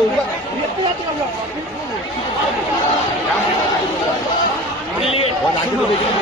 你不要，我。